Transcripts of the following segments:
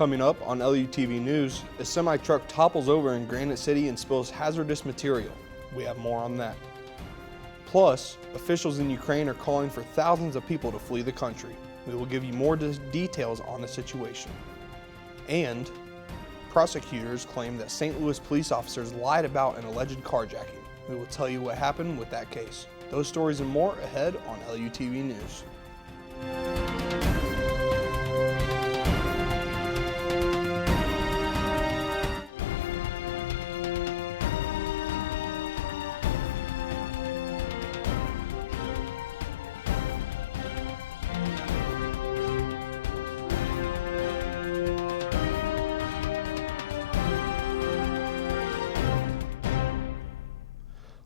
Coming up on LUTV News, a semi-truck topples over in Granite City and spills hazardous material. We have more on that. Plus, officials in Ukraine are calling for thousands of people to flee the country. We will give you more details on the situation. And prosecutors claim that St. Louis police officers lied about an alleged carjacking. We will tell you what happened with that case. Those stories and more ahead on LUTV News.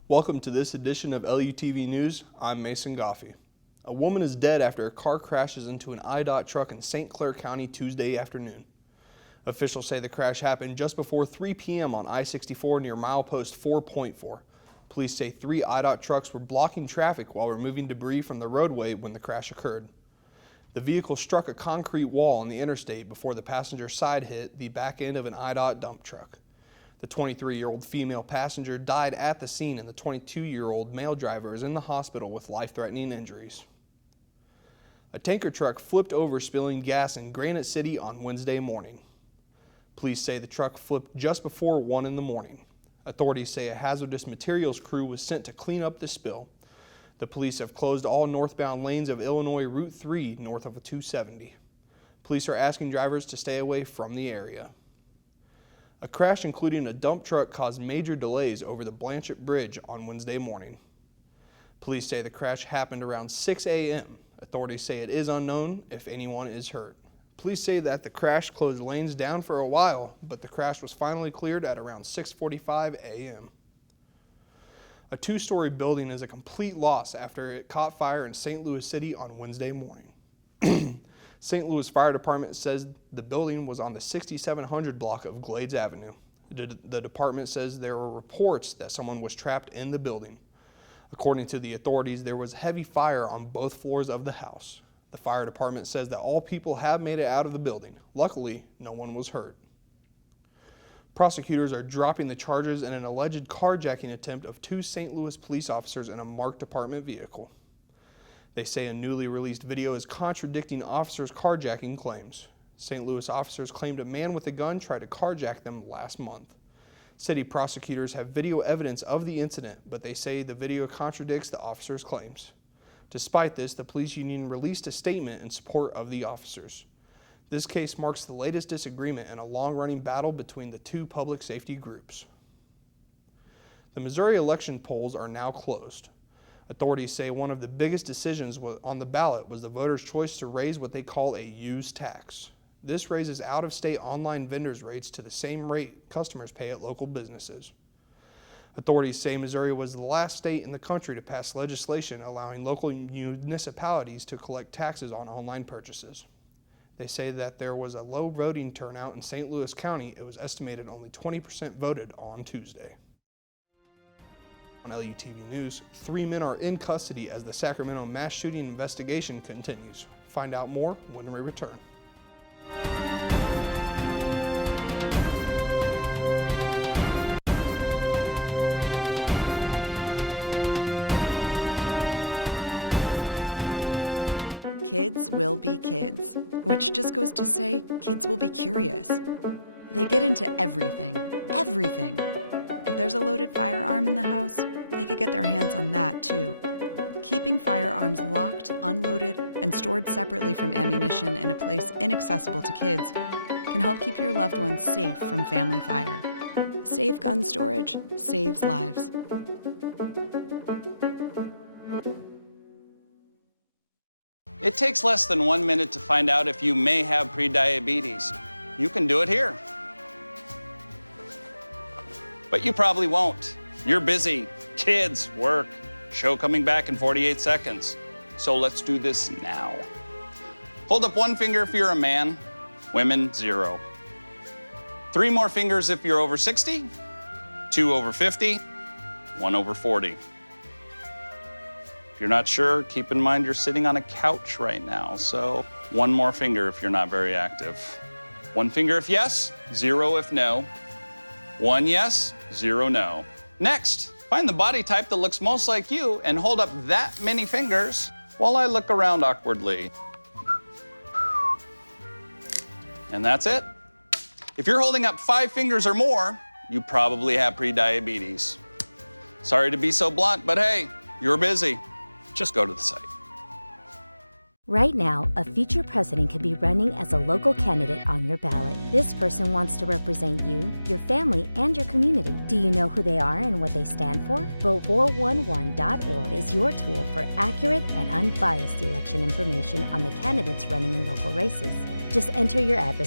Welcome to this edition of LUTV News. I'm Mason Goffey. A woman is dead after a car crashes into an IDOT truck in St. Clair County Tuesday afternoon. Officials say the crash happened just before 3 p.m. on I-64 near milepost 4.4. Police say 3 IDOT trucks were blocking traffic while removing debris from the roadway when the crash occurred. The vehicle struck a concrete wall on the interstate before the passenger side hit the back end of an IDOT dump truck. The 23-year-old female passenger died at the scene, and the 22-year-old male driver is in the hospital with life-threatening injuries. A tanker truck flipped over spilling gas in Granite City on Wednesday morning. Police say the truck flipped just before 1 in the morning. Authorities say a hazardous materials crew was sent to clean up the spill. The police have closed all northbound lanes of Illinois Route 3 north of 270. Police are asking drivers to stay away from the area. A crash including a dump truck caused major delays over the Blanchett Bridge on Wednesday morning. Police say the crash happened around 6 a.m. Authorities say it is unknown if anyone is hurt. Police say that the crash closed lanes down for a while, but the crash was finally cleared at around 6:45 a.m. A 2-story building is a complete loss after it caught fire in St. Louis City on Wednesday morning. St. Louis Fire Department says the building was on the 6700 block of Glades Avenue. The department says there were reports that someone was trapped in the building. According to the authorities, there was heavy fire on both floors of the house. The fire department says that all people have made it out of the building. Luckily, no one was hurt. Prosecutors are dropping the charges in an alleged carjacking attempt of 2 St. Louis police officers in a marked department vehicle. They say a newly released video is contradicting officers' carjacking claims. St. Louis officers claimed a man with a gun tried to carjack them last month. City prosecutors have video evidence of the incident, but they say the video contradicts the officers' claims. Despite this, the police union released a statement in support of the officers. This case marks the latest disagreement in a long-running battle between the 2 public safety groups. The Missouri election polls are now closed. Authorities say one of the biggest decisions on the ballot was the voters' choice to raise what they call a use tax. This raises out-of-state online vendors' rates to the same rate customers pay at local businesses. Authorities say Missouri was the last state in the country to pass legislation allowing local municipalities to collect taxes on online purchases. They say that there was a low voting turnout in St. Louis County. It was estimated only 20% voted on Tuesday. On LUTV News, 3 men are in custody as the Sacramento mass shooting investigation continues. Find out more when we return. It takes less than 1 minute to find out if you may have prediabetes. You can do it here. But you probably won't. You're busy. Kids, work, show coming back in 48 seconds. So let's do this now. Hold up 1 finger if you're a man, women 0. 3 more fingers if you're over 60, 2 over 50, 1 over 40. If you're not sure, keep in mind you're sitting on a couch right now, so 1 more finger if you're not very active. 1 finger if yes, 0 if no. 1 yes, 0 no. Next, find the body type that looks most like you and hold up that many fingers while I look around awkwardly. And that's it. If you're holding up 5 fingers or more, you probably have prediabetes. Sorry to be so blunt, but hey, you're busy. Just go to the site. Right now, a future president can be running as a local candidate on your ballot. This person wants to represent you, your family, and your community. Do you know who they are and what they stand for? Go worldwide and not introduce you. After and bias. This country lies.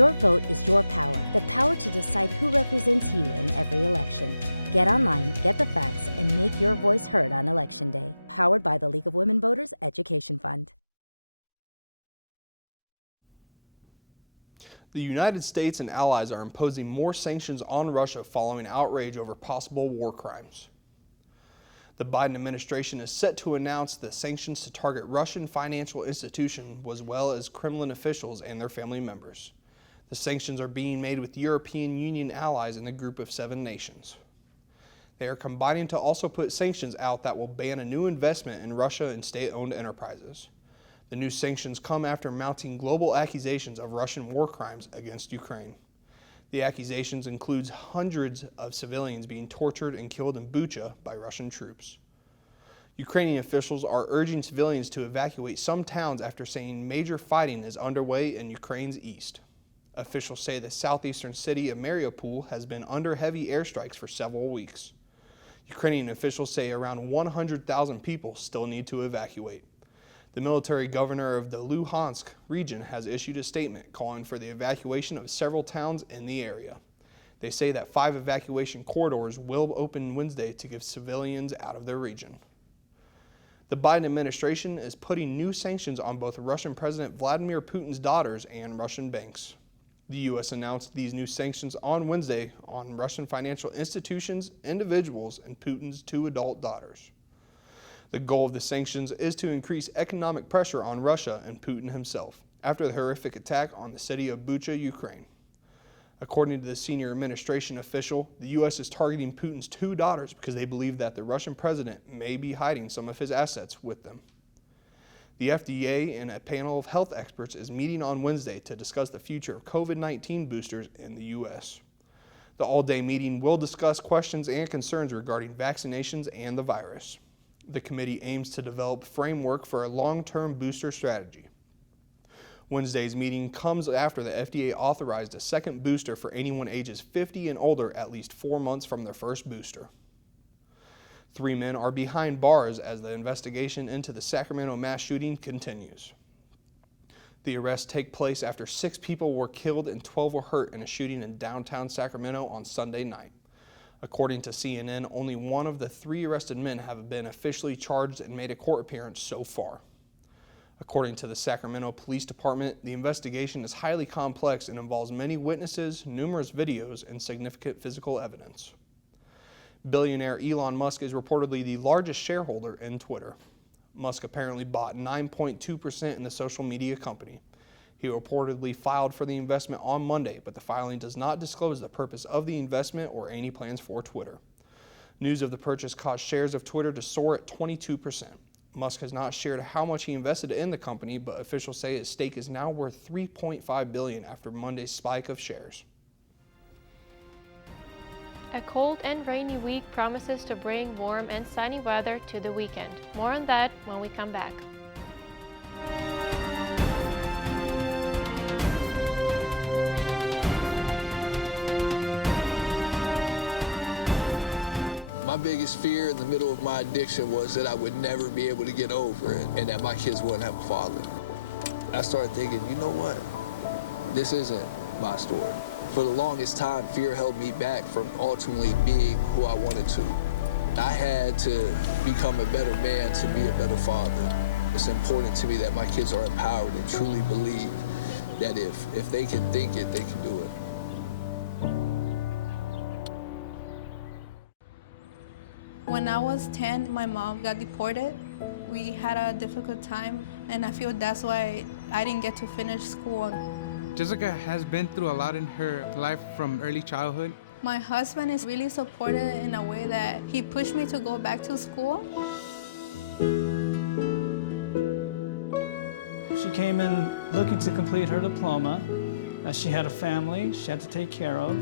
Let's start. Your vote is your power. The power to decide who represents you. Get online, get the facts, and make your voice heard on Election Day. Powered by the League of Women Voters Education Fund. The United States and allies are imposing more sanctions on Russia following outrage over possible war crimes. The Biden administration is set to announce the sanctions to target Russian financial institutions as well as Kremlin officials and their family members. The sanctions are being made with European Union allies in the group of 7 nations. They are combining to also put sanctions out that will ban a new investment in Russia and state-owned enterprises. The new sanctions come after mounting global accusations of Russian war crimes against Ukraine. The accusations include hundreds of civilians being tortured and killed in Bucha by Russian troops. Ukrainian officials are urging civilians to evacuate some towns after saying major fighting is underway in Ukraine's east. Officials say the southeastern city of Mariupol has been under heavy airstrikes for several weeks. Ukrainian officials say around 100,000 people still need to evacuate. The military governor of the Luhansk region has issued a statement calling for the evacuation of several towns in the area. They say that 5 evacuation corridors will open Wednesday to give civilians out of their region. The Biden administration is putting new sanctions on both Russian President Vladimir Putin's daughters and Russian banks. The U.S. announced these new sanctions on Wednesday on Russian financial institutions, individuals, and Putin's 2 adult daughters. The goal of the sanctions is to increase economic pressure on Russia and Putin himself after the horrific attack on the city of Bucha, Ukraine. According to the senior administration official, the U.S. is targeting Putin's 2 daughters because they believe that the Russian president may be hiding some of his assets with them. The FDA and a panel of health experts is meeting on Wednesday to discuss the future of COVID-19 boosters in the U.S. The all-day meeting will discuss questions and concerns regarding vaccinations and the virus. The committee aims to develop framework for a long-term booster strategy. Wednesday's meeting comes after the FDA authorized a second booster for anyone ages 50 and older at least 4 months from their first booster. 3 men are behind bars as the investigation into the Sacramento mass shooting continues. The arrests take place after 6 people were killed and 12 were hurt in a shooting in downtown Sacramento on Sunday night. According to CNN, only 1 of the 3 arrested men have been officially charged and made a court appearance so far. According to the Sacramento Police Department, the investigation is highly complex and involves many witnesses, numerous videos, and significant physical evidence. Billionaire Elon Musk is reportedly the largest shareholder in Twitter. Musk apparently bought 9.2% in the social media company. He reportedly filed for the investment on Monday, but the filing does not disclose the purpose of the investment or any plans for Twitter. News of the purchase caused shares of Twitter to soar at 22%. Musk has not shared how much he invested in the company, but officials say his stake is now worth $3.5 billion after Monday's spike of shares. A cold and rainy week promises to bring warm and sunny weather to the weekend. More on that when we come back. My biggest fear in the middle of my addiction was that I would never be able to get over it and that my kids wouldn't have a father. I started thinking, you know what? This isn't my story. For the longest time, fear held me back from ultimately being who I wanted to. I had to become a better man to be a better father. It's important to me that my kids are empowered and truly believe that if they can think it, they can do it. When I was 10, my mom got deported. We had a difficult time, and I feel that's why I didn't get to finish school. Jessica has been through a lot in her life from early childhood. My husband is really supportive in a way that he pushed me to go back to school. She came in looking to complete her diploma. She had a family she had to take care of.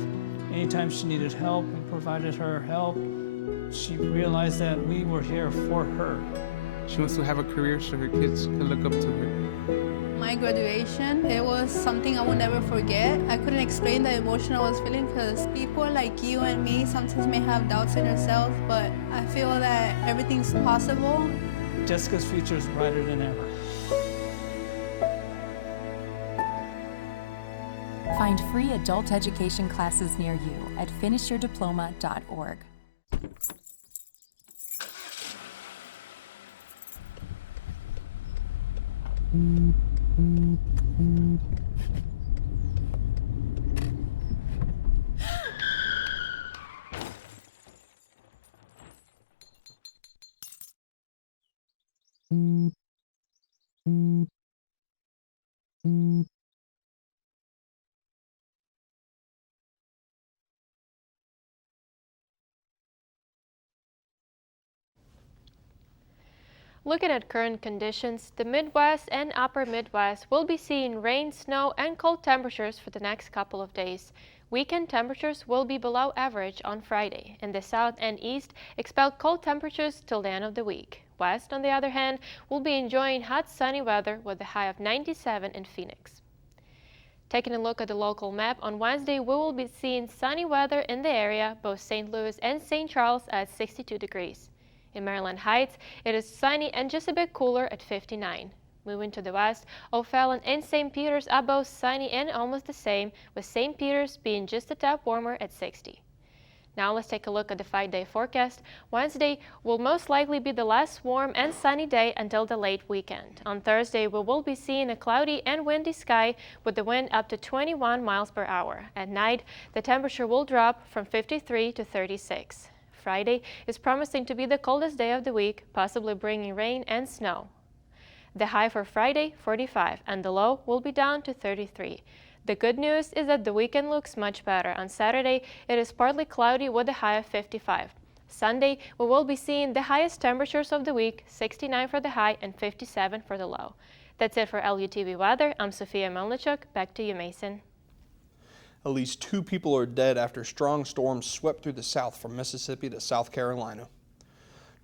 Anytime she needed help, we provided her help. She realized that we were here for her. She wants to have a career so her kids can look up to her. My graduation, it was something I will never forget. I couldn't explain the emotion I was feeling because people like you and me sometimes may have doubts in yourself, but I feel that everything's possible. Jessica's future is brighter than ever. Find free adult education classes near you at finishyourdiploma.org. Looking at current conditions, the Midwest and Upper Midwest will be seeing rain, snow, and cold temperatures for the next couple of days. Weekend temperatures will be below average on Friday. In the South and East, expect cold temperatures till the end of the week. West, on the other hand, will be enjoying hot, sunny weather with a high of 97 in Phoenix. Taking a look at the local map, on Wednesday we will be seeing sunny weather in the area, both St. Louis and St. Charles at 62 degrees. In Maryland Heights, it is sunny and just a bit cooler at 59. Moving to the west, O'Fallon and St. Peter's are both sunny and almost the same, with St. Peter's being just a tad warmer at 60. Now let's take a look at the 5-day forecast. Wednesday will most likely be the last warm and sunny day until the late weekend. On Thursday, we will be seeing a cloudy and windy sky with the wind up to 21 miles per hour. At night, the temperature will drop from 53 to 36. Friday is promising to be the coldest day of the week, possibly bringing rain and snow. The high for Friday, 45, and the low will be down to 33. The good news is that the weekend looks much better. On Saturday, it is partly cloudy with a high of 55. Sunday, we will be seeing the highest temperatures of the week, 69 for the high and 57 for the low. That's it for LUTV weather. I'm Sophia Melnichuk. Back to you, Mason. At least 2 people are dead after strong storms swept through the south from Mississippi to South Carolina.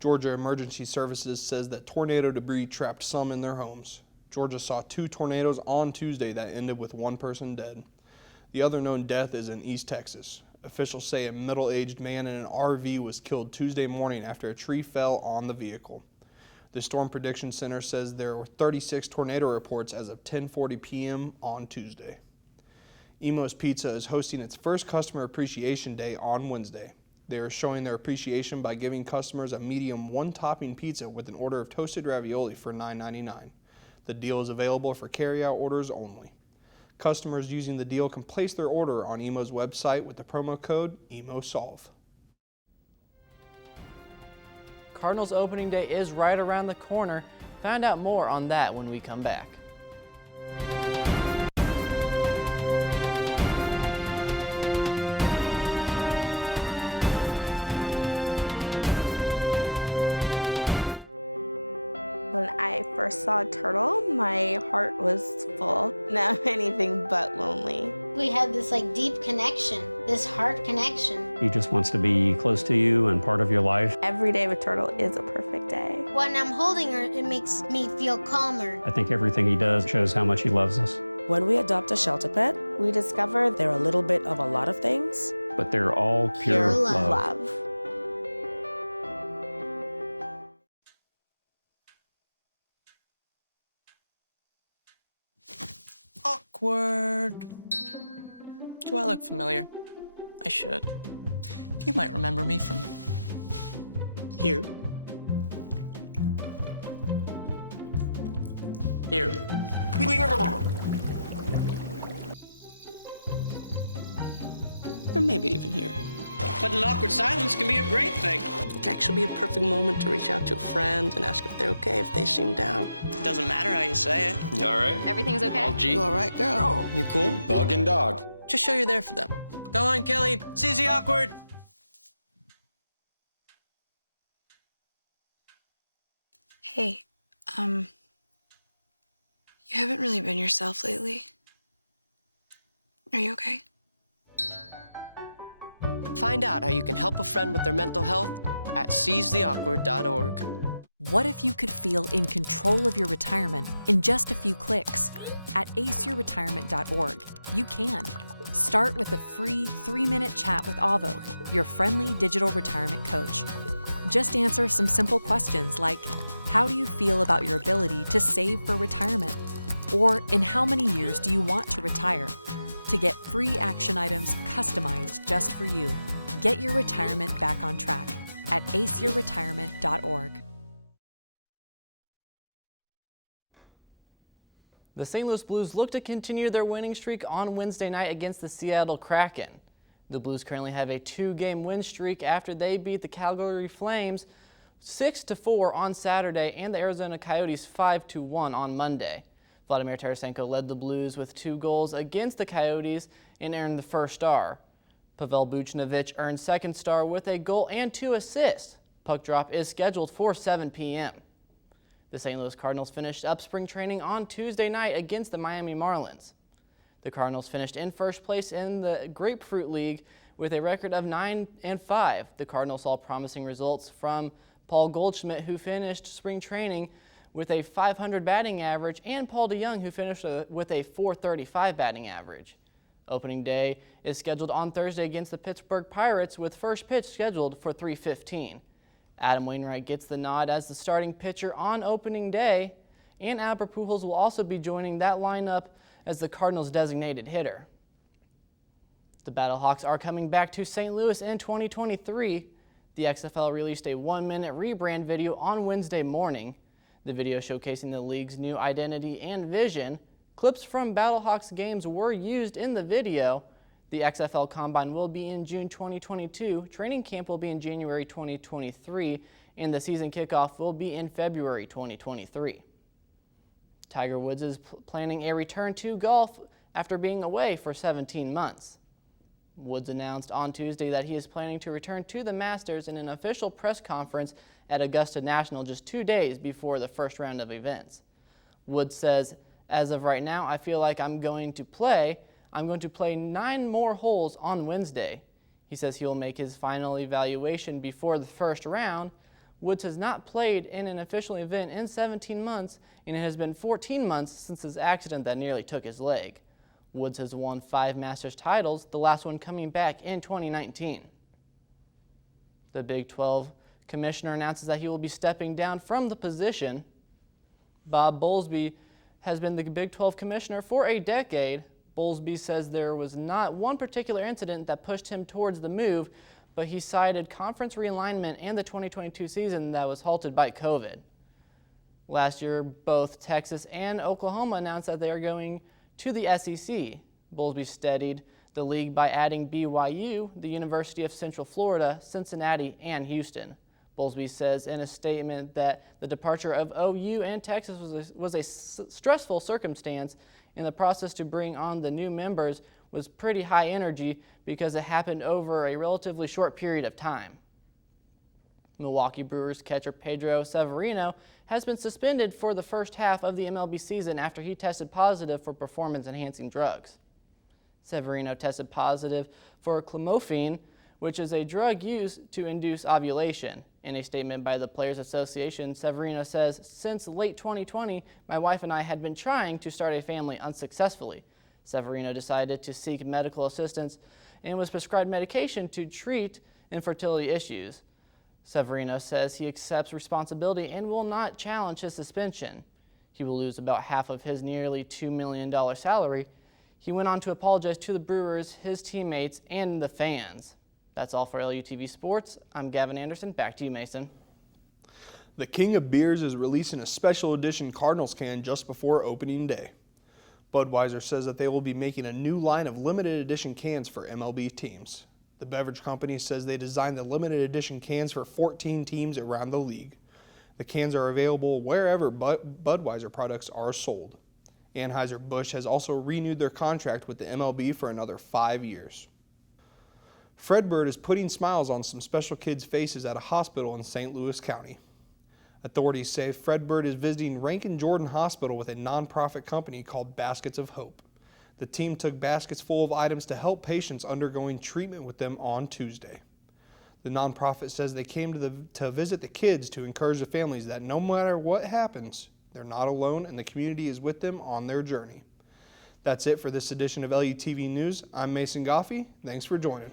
Georgia Emergency Services says that tornado debris trapped some in their homes. Georgia saw 2 tornadoes on Tuesday that ended with 1 person dead. The other known death is in East Texas. Officials say a middle-aged man in an RV was killed Tuesday morning after a tree fell on the vehicle. The Storm Prediction Center says there were 36 tornado reports as of 10:40 p.m. on Tuesday. Emo's Pizza is hosting its first Customer Appreciation Day on Wednesday. They are showing their appreciation by giving customers a medium 1-topping pizza with an order of toasted ravioli for $9.99. The deal is available for carry-out orders only. Customers using the deal can place their order on Emo's website with the promo code EMOSOLVE. Cardinals opening day is right around the corner. Find out more on that when we come back. My heart was full, not anything but lonely. We had this deep connection, this heart connection. He just wants to be close to you and part of your life. Every day with Turtle is a perfect day. When I'm holding her, it makes me feel calmer. I think everything he does shows how much he loves us. When we adopt a shelter pet, we discover they're a little bit of a lot of things, but they're all pure love. Do I look familiar? I should. You might remember me. yourself lately? Are you okay? Find out how you can help a friend with mental health at CZLU.org. What if you could feel in control of your retirement in just a few clicks at InStateRetirement.org? You can. Start with a free 3-minute chat with Autumn, your friendly digital retirement coach. Just answer some simple questions like, how do you feel about your ability to save for retirement? Or in how many years do you want to retire? To get free action items customized just for you. Get your retirement guide on track at InStateRetirement.org. The St. Louis Blues look to continue their winning streak on Wednesday night against the Seattle Kraken. The Blues currently have a 2-game win streak after they beat the Calgary Flames 6-4 on Saturday and the Arizona Coyotes 5-1 on Monday. Vladimir Tarasenko led the Blues with 2 goals against the Coyotes and earned the first star. Pavel Buchnevich earned second star with a goal and 2 assists. Puck drop is scheduled for 7 p.m. The St. Louis Cardinals finished up spring training on Tuesday night against the Miami Marlins. The Cardinals finished in first place in the Grapefruit League with a record of 9-5. The Cardinals saw promising results from Paul Goldschmidt, who finished spring training with a .500 batting average, and Paul DeYoung, who finished with a .435 batting average. Opening day is scheduled on Thursday against the Pittsburgh Pirates, with first pitch scheduled for 3:15. Adam Wainwright gets the nod as the starting pitcher on opening day, and Albert Pujols will also be joining that lineup as the Cardinals' designated hitter. The Battlehawks are coming back to St. Louis in 2023. The XFL released a 1-minute rebrand video on Wednesday morning. The video showcasing the league's new identity and vision. Clips from Battlehawks games were used in the video. The XFL Combine will be in June 2022, training camp will be in January 2023, and the season kickoff will be in February 2023. Tiger Woods is planning a return to golf after being away for 17 months. Woods announced on Tuesday that he is planning to return to the Masters in an official press conference at Augusta National just 2 days before the first round of events. Woods says, "As of right now, I feel like I'm going to play 9 more holes on Wednesday." He says he will make his final evaluation before the first round. Woods has not played in an official event in 17 months, and it has been 14 months since his accident that nearly took his leg. Woods has won 5 Masters titles, the last one coming back in 2019. The Big 12 commissioner announces that he will be stepping down from the position. Bob Bowlesby has been the Big 12 commissioner for a decade. Bowlesby says there was not one particular incident that pushed him towards the move, but he cited conference realignment and the 2022 season that was halted by COVID. Last year, both Texas and Oklahoma announced that they are going to the SEC. Bowlesby steadied the league by adding BYU, the University of Central Florida, Cincinnati, and Houston. Bowlesby says in a statement that the departure of OU and Texas was a stressful circumstance, and the process to bring on the new members was pretty high energy because it happened over a relatively short period of time. Milwaukee Brewers catcher Pedro Severino has been suspended for the first half of the MLB season after he tested positive for performance-enhancing drugs. Severino tested positive for clomiphene, which is a drug used to induce ovulation. In a statement by the Players Association, Severino says, "Since late 2020, my wife and I had been trying to start a family unsuccessfully." Severino decided to seek medical assistance and was prescribed medication to treat infertility issues. Severino says he accepts responsibility and will not challenge his suspension. He will lose about half of his nearly $2 million salary. He went on to apologize to the Brewers, his teammates, and the fans. That's all for LUTV Sports. I'm Gavin Anderson. Back to you, Mason. The King of Beers is releasing a special edition Cardinals can just before opening day. Budweiser says that they will be making a new line of limited edition cans for MLB teams. The beverage company says they designed the limited edition cans for 14 teams around the league. The cans are available wherever Budweiser products are sold. Anheuser-Busch has also renewed their contract with the MLB for another 5 years. Fred Bird is putting smiles on some special kids' faces at a hospital in St. Louis County. Authorities say Fred Bird is visiting Rankin Jordan Hospital with a nonprofit company called Baskets of Hope. The team took baskets full of items to help patients undergoing treatment with them on Tuesday. The nonprofit says they came to visit the kids to encourage the families that no matter what happens, they're not alone and the community is with them on their journey. That's it for this edition of LUTV News. I'm Mason Goffey. Thanks for joining.